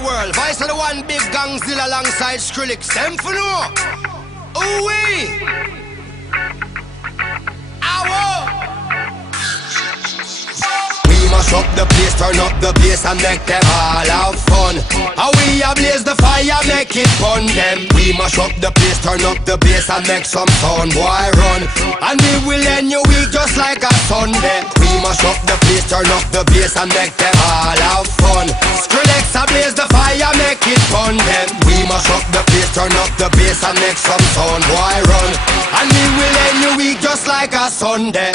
the world. Vice of the one big gangzilla alongside Skrillex. Them for no. Ooh-wee. Mash up the place, turn up the bass and make them all have fun. How we ablaze the fire, make it fun them. We mash up the place, turn up the bass and make some sound, boy run. And we will end your week just like a Sunday. We mash up the place, turn up the bass and make them all have fun. Skrillex ablaze the fire, make it fun them. We mash up the place, turn up the bass and make some sound, boy run. And we will end your week just like a Sunday.